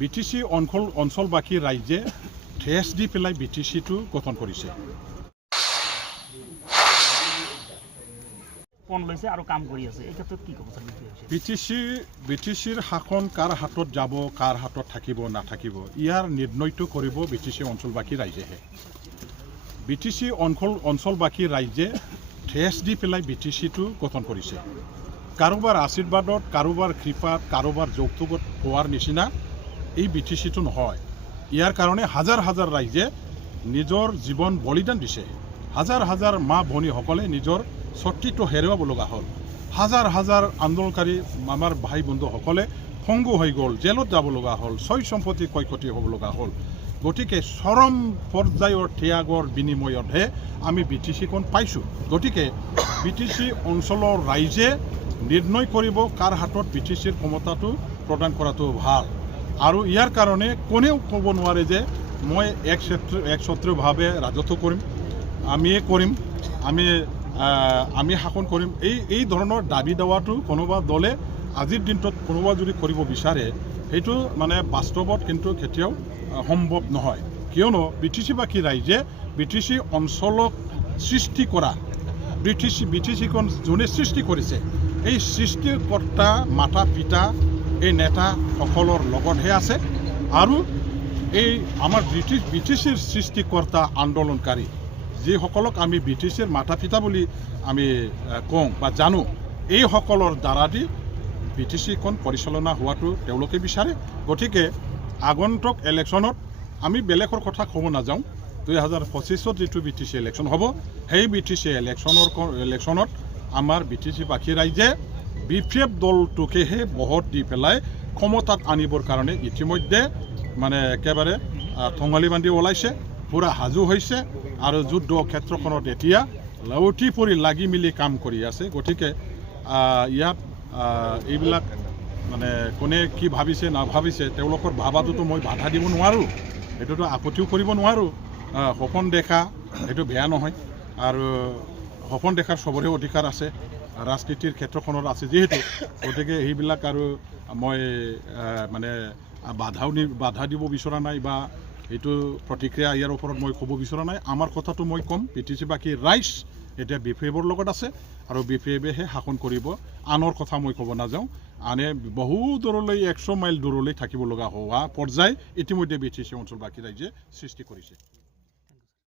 BTC অঞ্চলবাসী ৰাইজে ঠেচ দি পেলাই বিটিসিটো গঠন কৰিছে। বিটিসিৰ শাসন কাৰ হাতত যাব, কাৰ হাতত থাকিব নাথাকিব, ইয়াৰ নিৰ্ণয়টো কৰিব বিটিসি অঞ্চলবাসী ৰাইজেহে। বিটিসি অঞ্চলবাসী ৰাইজে ঠেচ দি পেলাই বিটিসিটো গঠন কৰিছে। কাৰোবাৰ আশীৰ্বাদত, কাৰোবাৰ কৃপাত, কাৰোবাৰ যৌতুকত পোৱাৰ নিচিনা এই বিটিসিটো নহয়। ইয়াৰ কাৰণে হাজাৰ হাজাৰ ৰাইজে নিজৰ জীৱন বলিদান দিছে। হাজাৰ হাজাৰ মা ভনীসকলে নিজৰ ছত্ৰীটো হেৰুৱাব লগা হ'ল। হাজাৰ হাজাৰ আন্দোলনকাৰী আমাৰ ভাই বন্ধুসকলে ভংগু হৈ গ'ল, জেলত যাব লগা হ'ল, ছয় সম্পত্তি ক্ষয়ক্ষতি হ'ব লগা হ'ল। গতিকে চৰম পৰ্যায়ৰ ত্যাগৰ বিনিময়তহে আমি বিটিসিখন পাইছোঁ। গতিকে বিটিসি অঞ্চলৰ ৰাইজে নিৰ্ণয় কৰিব কাৰ হাতত বিটিসিৰ ক্ষমতাটো প্ৰদান কৰাটো ভাল। আৰু ইয়াৰ কাৰণে কোনেও ক'ব নোৱাৰে যে মই একছত্ৰীয়ভাৱে ৰাজত্ব কৰিম, আমিয়ে কৰিম, আমি শাসন কৰিম। এই ধৰণৰ দাবী দেৱাটো কোনোবা দলে আজিৰ দিনটোত কোনোবা যদি কৰিব বিচাৰে সেইটো মানে বাস্তৱত কিন্তু কেতিয়াও সম্ভৱ নহয়। কিয়নো বিটিসিবাসী ৰাইজে বিটিসি অঞ্চলক সৃষ্টি কৰা, বিটিসিখন যোনে সৃষ্টি কৰিছে, এই সৃষ্টিকৰ্তা মাতা পিতা এই নেতাসকলৰ লগতহে আছে। আৰু এই আমাৰ বিটিসিৰ সৃষ্টিকৰ্তা আন্দোলনকাৰী যিসকলক আমি বিটিসিৰ মাতা পিতা বুলি আমি কওঁ বা জানো, এইসকলৰ দ্বাৰা দি বিটিসিখন পৰিচালনা হোৱাটো তেওঁলোকে বিচাৰে। গতিকে আগন্তুক ইলেকশ্যনত আমি বেলেগৰ কথা ক'ব নাযাওঁ। 2025 যিটো বিটিসি ইলেকশ্যন হ'ব, সেই বিটিসি ইলেকশ্যনত আমাৰ বিটিসিবাসী ৰাইজে বিপিএফ দলটোকেহে ভোট দি পেলাই ক্ষমতাত আনিবৰ কাৰণে ইতিমধ্যে মানে একেবাৰে ঠঙালি বান্ধি ওলাইছে, পূৰা সাজু হৈছে আৰু যুদ্ধ ক্ষেত্ৰখনত এতিয়া লউটি পৰি লাগি মেলি কাম কৰি আছে। গতিকে ইয়াত এইবিলাক মানে কোনে কি ভাবিছে নাভাবিছে তেওঁলোকৰ ভাবাটোতো মই বাধা দিব নোৱাৰোঁ, সেইটোতো আপত্তিও কৰিব নোৱাৰোঁ। সপোন দেখা সেইটো বেয়া নহয়, আৰু সপোন দেখাৰ চবৰে অধিকাৰ আছে, ৰাজনীতিৰ ক্ষেত্ৰখনত আছে যিহেতু। গতিকে সেইবিলাক আৰু মই মানে বাধা দিব বিচৰা নাই বা এইটো প্ৰতিক্ৰিয়া ইয়াৰ ওপৰত মই ক'ব বিচৰা নাই। আমাৰ কথাটো মই ক'ম, বিটিসিবাসী ৰাইজ এতিয়া বিপিএফৰ লগত আছে আৰু বিপিএফেহে শাসন কৰিব। আনৰ কথা মই ক'ব নাযাওঁ। আনে বহু দূৰলৈ 100 মাইল দূৰলৈ থাকিব লগা হোৱা পৰ্যায় ইতিমধ্যে বিটিসি অঞ্চলবাসী ৰাইজে সৃষ্টি কৰিছে।